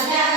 дня.